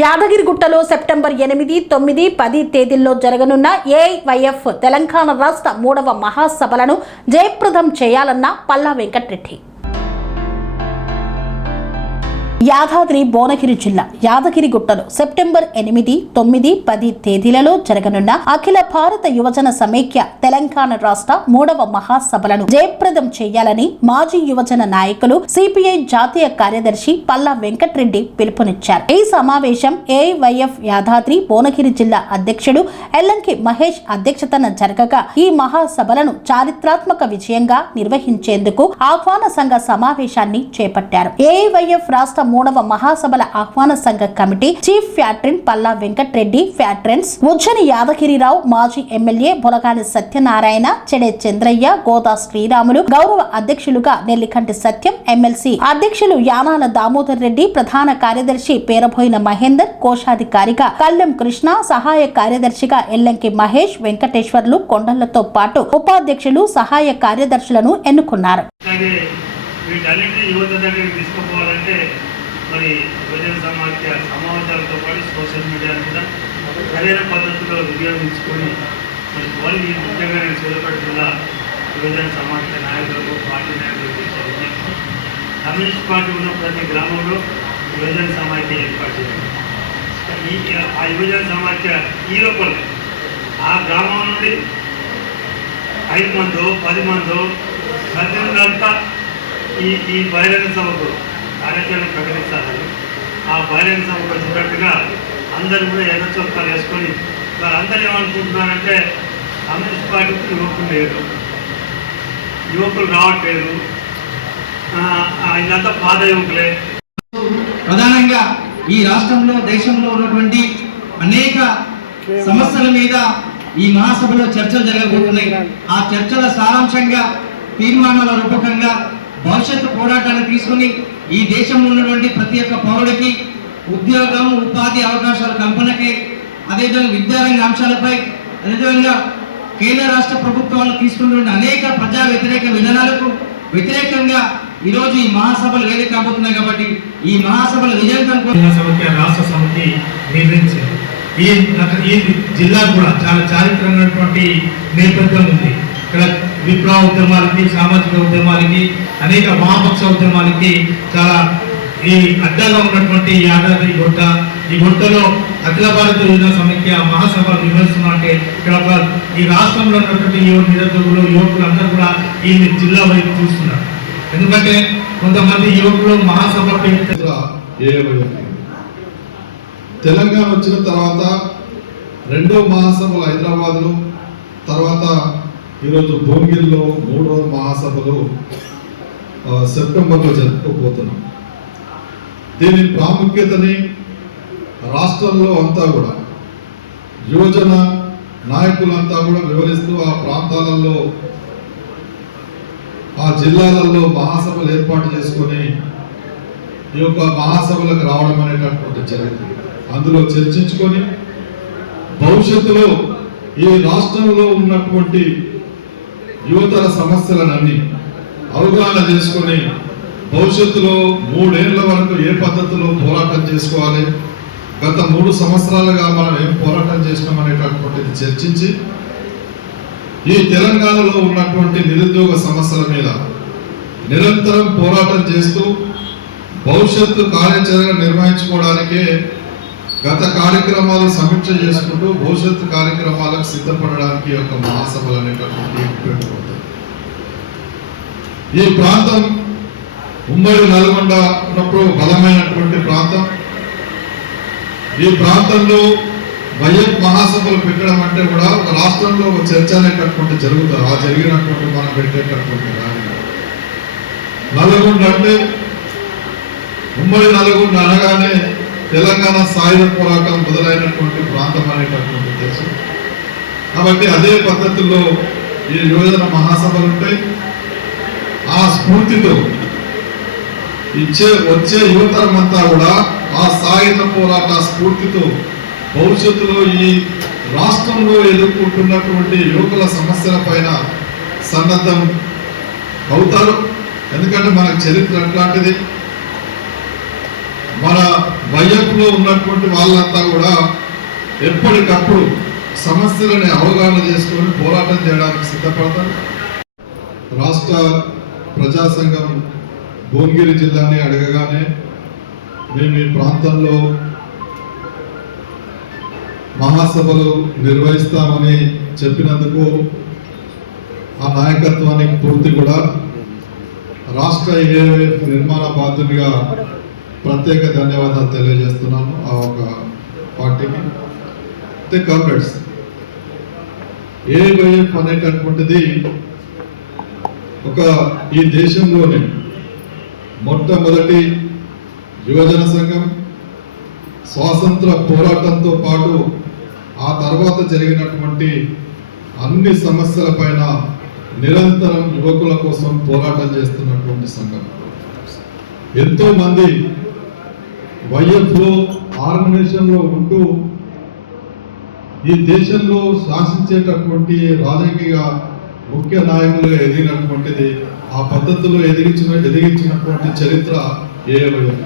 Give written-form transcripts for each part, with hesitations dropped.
యాదగిరిగుట్టలో September 8, 9, 10 తేదీల్లో జరగనున్న AIYF Telangana రాష్ట్ర 3వ మహాసభలను జయప్రదం చేయాలన్న పల్లా వెంకట్రెడ్డి. యాదాద్రి భువనగిరి జిల్లా యాదగిరిగుట్టలో సెప్టెంబర్ 8, 9, 10 తేదీలలో జరగనున్న అఖిల భారత యువజన సమైక్య తెలంగాణ రాష్ట్ర 3వ మహాసభలను జయప్రదం చేయాలని మాజీ యువజన నాయకులు సిపిఐ జాతీయ కార్యదర్శి పల్లా వెంకట్రెడ్డి పిలుపునిచ్చారు. ఈ సమావేశం ఏఐవైఎఫ్ యాదాద్రి భువనగిరి జిల్లా అధ్యక్షుడు ఎల్లంకి మహేష్ అధ్యక్షతన జరగగా ఈ మహాసభలను చారిత్రాత్మక విజయంగా నిర్వహించేందుకు ఆహ్వాన సంఘ సమావేశాన్ని చేపట్టారు. ఏఐవైఎఫ్ రాష్ట్ర 3వ మహాసభల ఆహ్వాన సంఘ కమిటీ చీఫ్ ఫ్యాట్రిన్ పల్లా వెంకట్రెడ్డి, ఫ్యాట్రిన్స్ ఉజ్జని యాదగిరిరావు, మాజీ ఎమ్మెల్యే బొలగాలి సత్యనారాయణ, చెడే చంద్రయ్య, గోదా శ్రీరాములు గౌరవ అధ్యక్షులుగా నెల్లికంటి సత్యం, ఎమ్మెల్సీ అధ్యక్షులు యానాల దామోదర్ రెడ్డి, ప్రధాన కార్యదర్శి పేరబోయిన మహేందర్, కోశాధికారిగా కల్లెం కృష్ణ, సహాయ కార్యదర్శిగా ఎల్లంకి మహేష్, వెంకటేశ్వర్లు కొండలతో పాటు ఉపాధ్యక్షులు, సహాయ కార్యదర్శులను ఎన్నుకున్నారు. మరి యువజన సమాఖ్య సమావేశాలతో పాటు సోషల్ మీడియా కూడా సరైన పద్ధతిలో వినియోగించుకొని మరి వాళ్ళు ముఖ్యంగా నేను సూర్యాపేట జిల్లా యువజన సమాఖ్య నాయకులకు, పార్టీ నాయకులకు కమ్యూనిస్ట్ పార్టీ ఉన్న ప్రతి గ్రామంలో యువజన సమాఖ్య ఏర్పాటు చేయాలి. ఆ యువజన సమాఖ్య ఈ లోపల ఆ గ్రామం నుండి 5 మందో 10 మందో ప్రతినిధులంతా ఈ బహిరంగ సభకు కార్యక్రమం ప్రకటిస్తారని ఆ బహిరంగ సభకు వచ్చినట్టుగా అందరూ కూడా ఎర్ర చొక్కాలు వేసుకొని వాళ్ళందరూ ఏమనుకుంటున్నారంటే కమ్యూనిస్ట్ పార్టీకి యువకులు లేరు, యువకులు రావట్లేదు, ఇదంతా పాత యువకులే. ప్రధానంగా ఈ రాష్ట్రంలో దేశంలో ఉన్నటువంటి అనేక సమస్యల మీద ఈ మహాసభలో చర్చలు జరగబోతున్నాయి. ఆ చర్చల సారాంశంగా తీర్మానాల రూపకంగా భవిష్యత్తు పోరాటాన్ని తీసుకుని ఈ దేశంలో ఉన్నటువంటి ప్రతి ఒక్క పౌరుడికి ఉద్యోగం, ఉపాధి అవకాశాల కల్పనకి, అదేవిధంగా విద్యారంగ అంశాలపై, అదేవిధంగా కేంద్ర రాష్ట్ర ప్రభుత్వాలు తీసుకున్నటువంటి అనేక ప్రజా వ్యతిరేక విధానాలకు వ్యతిరేకంగా ఈరోజు ఈ మహాసభలు వేదిక కాబోతున్నాయి. కాబట్టి ఈ మహాసభల విజయవంతం రాష్ట్ర సమితి నిర్ణయించింది. ఈ జిల్లా కూడా చాలా చారిత్రకమైనటువంటి నేపథ్యం ఉంది. ఇక్కడ విప్లవ ఉద్యమాలకి, సామాజిక ఉద్యమాలకి, అనేక వామపక్ష ఉద్యమాలకి చాలా ఈ అడ్డాగా ఉన్నటువంటి యాదాద్రి గుట్ట, ఈ గుట్టలో అఖిల భారత యువజన సమైక్య మహాసభలు నిర్వహిస్తున్నామంటే ఇక్కడ ఈ రాష్ట్రంలో ఉన్నటువంటి నిరుద్యోగులు, యువకులు అందరూ కూడా ఈ జిల్లా వైపు చూస్తున్నారు. ఎందుకంటే కొంతమంది యువకులు మహాసభ తెలంగాణ వచ్చిన తర్వాత 2వ మహాసభలు హైదరాబాద్లో, తర్వాత ఈరోజు భువనగిరిలో 3వ మహాసభలు సెప్టెంబర్లో జరుపుకోబోతున్నాం. దీని ప్రాముఖ్యతని రాష్ట్రంలో అంతా కూడా యువజన నాయకులంతా కూడా వివరిస్తూ ఆ ప్రాంతాలలో, ఆ జిల్లాలలో మహాసభలు ఏర్పాటు చేసుకొని ఈ యొక్క మహాసభలకు రావడం అనేటటువంటి జరిగింది. అందులో చర్చించుకొని భవిష్యత్తులో ఈ రాష్ట్రంలో ఉన్నటువంటి యువతర సమస్యలనన్నీ అవగాహన చేసుకొని భవిష్యత్తులో 3 ఏళ్ల వరకు ఏ పద్ధతిలో పోరాటం చేసుకోవాలి, గత 3 సంవత్సరాలుగా మనం ఏం పోరాటం చేసినామనేటటువంటిది చర్చించి ఈ తెలంగాణలో ఉన్నటువంటి నిరుద్యోగ సమస్యల మీద నిరంతరం పోరాటం చేస్తూ భవిష్యత్తు కార్యాచరణ నిర్వహించుకోవడానికే గత కార్యక్రమాలు సమీక్ష చేసుకుంటూ భవిష్యత్తు కార్యక్రమాలకు సిద్ధపడడానికి ఒక మహాసభలు అనేటటువంటి పెట్టుకుంటారు. ఈ ప్రాంతం ఉమ్మడి నల్గొండ ఉన్నప్పుడు బలమైనటువంటి ప్రాంతం. ఈ ప్రాంతంలో వైఎఫ్ మహాసభలు పెట్టడం అంటే కూడా ఒక రాష్ట్రంలో ఒక చర్చ అనేటటువంటి జరుగుతుంది. ఆ జరిగినటువంటి మనం పెట్టేటటువంటి నల్గొండ అంటే ఉమ్మడి నల్గొండ అనగానే తెలంగాణ సాయుధ పోరాటం మొదలైనటువంటి ప్రాంతం అనేటటువంటి తెలుసు. కాబట్టి అదే పద్ధతుల్లో ఈ యువజన మహాసభలు ఉంటాయి. ఆ స్ఫూర్తితో వచ్చే యువతరం అంతా కూడా ఆ సాయుధ పోరాట స్ఫూర్తితో భవిష్యత్తులో ఈ రాష్ట్రంలో ఎదుర్కొంటున్నటువంటి యువకుల సమస్యల పైన సన్నద్ధం అవుతారు. ఎందుకంటే మనకు చరిత్ర అట్లాంటిది. మన వైఎఫ్లో ఉన్నటువంటి వాళ్ళంతా కూడా ఎప్పటికప్పుడు సమస్యలని అవగాహన చేసుకొని పోరాటం చేయడానికి సిద్ధపడతారు. రాష్ట్ర ప్రజా సంఘం భువనగిరి జిల్లాని అడగగానే మేము ఈ ప్రాంతంలో మహాసభలు నిర్వహిస్తామని చెప్పినందుకు ఆ నాయకత్వానికి పూర్తి కూడా రాష్ట్ర ఏఐఎఫ్ నిర్మాణ బాధ్యునిగా ప్రత్యేక ధన్యవాదాలు తెలియజేస్తున్నాను. ఆ ఒక పార్టీకి అయితే కామ్రేడ్స్, ఏఐఎఫ్ అనేటటువంటిది ఒక ఈ దేశంలోనే మొట్టమొదటి యువజన సంఘం. స్వాతంత్ర పోరాటంతో పాటు ఆ తర్వాత జరిగినటువంటి అన్ని సమస్యలపైన నిరంతరం యువకుల కోసం పోరాటం చేస్తున్నటువంటి సంఘం. ఎంతో మంది వైఎఫ్లో ఆర్గనైజేషన్లో ఉంటూ ఈ దేశంలో శాసించేటటువంటి రాజకీయ ముఖ్య నాయకులుగా ఎదిగినటువంటిది, ఆ పద్ధతిలో ఎదిగించినటువంటి చరిత్ర ఏఐఎఫ్.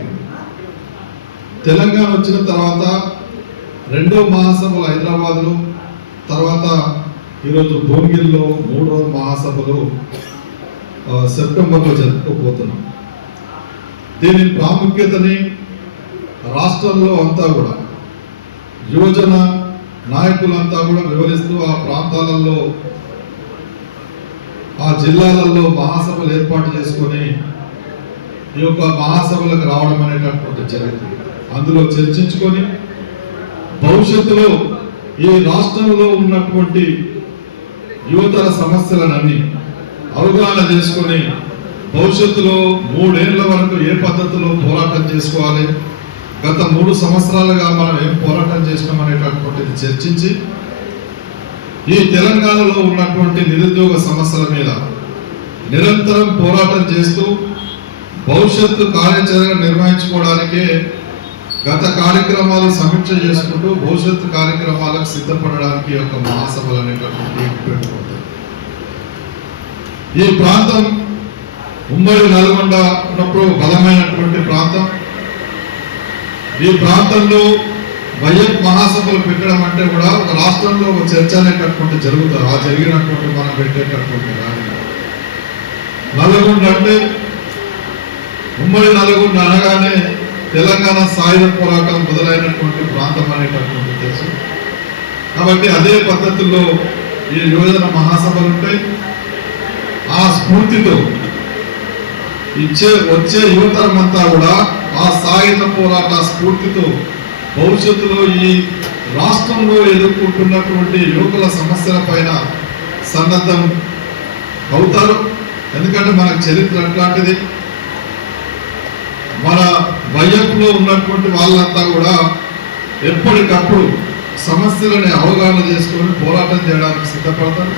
తెలంగాణ వచ్చిన తర్వాత రెండో మహాసభలు హైదరాబాద్లో, తర్వాత ఈరోజు భువనగిరిలో మూడో మహాసభలు సెప్టెంబర్లో జరుపుకోబోతున్నాం. దీని ప్రాముఖ్యతని రాష్ట్రంలో అంతా కూడా యువజన నాయకులంతా కూడా వివరిస్తూ ఆ ప్రాంతాలలో ఆ జిల్లాలలో మహాసభలు ఏర్పాటు చేసుకొని ఈ యొక్క మహాసభలకు రావడం అనేటటువంటి జరుగుతుంది. అందులో చర్చించుకొని భవిష్యత్తులో ఈ రాష్ట్రంలో ఉన్నటువంటి యువతర సమస్యలనన్నీ అవగాహన చేసుకొని భవిష్యత్తులో 3 ఏళ్ల వరకు ఏ పద్ధతిలో పోరాటం చేసుకోవాలి, గత 3 సంవత్సరాలుగా మనం ఏం పోరాటం చేసినాం అనేటటువంటిది చర్చించి ఈ తెలంగాణలో ఉన్నటువంటి నిరుద్యోగ సమస్యల మీద నిరంతరం పోరాటం చేస్తూ భవిష్యత్తు కార్యాచరణ నిర్వహించుకోవడానికే గత కార్యక్రమాలు సమీక్ష చేసుకుంటూ భవిష్యత్తు కార్యక్రమాలకు సిద్ధపడడానికి ఒక మహాసభలు అనేటటువంటి పెట్టుకుంటారు. ఈ ప్రాంతం ఉమ్మడి నల్గొండ ఉన్నప్పుడు బలమైనటువంటి ప్రాంతం. ఈ ప్రాంతంలో వైఎఫ్ మహాసభలు పెట్టడం అంటే కూడా ఒక రాష్ట్రంలో ఒక చర్చ అనేటటువంటి జరుగుతుంది. ఆ జరిగినటువంటి మనం పెట్టేటటువంటి నల్గొండ అంటే ఉమ్మడి నల్గొండ అనగానే తెలంగాణ సాయుధ పోరాటం మొదలైనటువంటి ప్రాంతం అనేటటువంటి తెలుసు. కాబట్టి అదే పద్ధతుల్లో ఈ యువజన మహాసభలు ఉంటాయి. ఆ స్ఫూర్తితో వచ్చే యువతరం అంతా కూడా ఆ సాయుధ పోరాట స్ఫూర్తితో భవిష్యత్తులో ఈ రాష్ట్రంలో ఎదుర్కొంటున్నటువంటి యువకుల సమస్యల పైన సన్నద్ధం అవుతారు. ఎందుకంటే మనకు చరిత్ర అట్లాంటిది. మన వైఎఫ్లో ఉన్నటువంటి వాళ్ళంతా కూడా ఎప్పటికప్పుడు సమస్యలని అవగాహన చేసుకొని పోరాటం చేయడానికి సిద్ధపడతారు.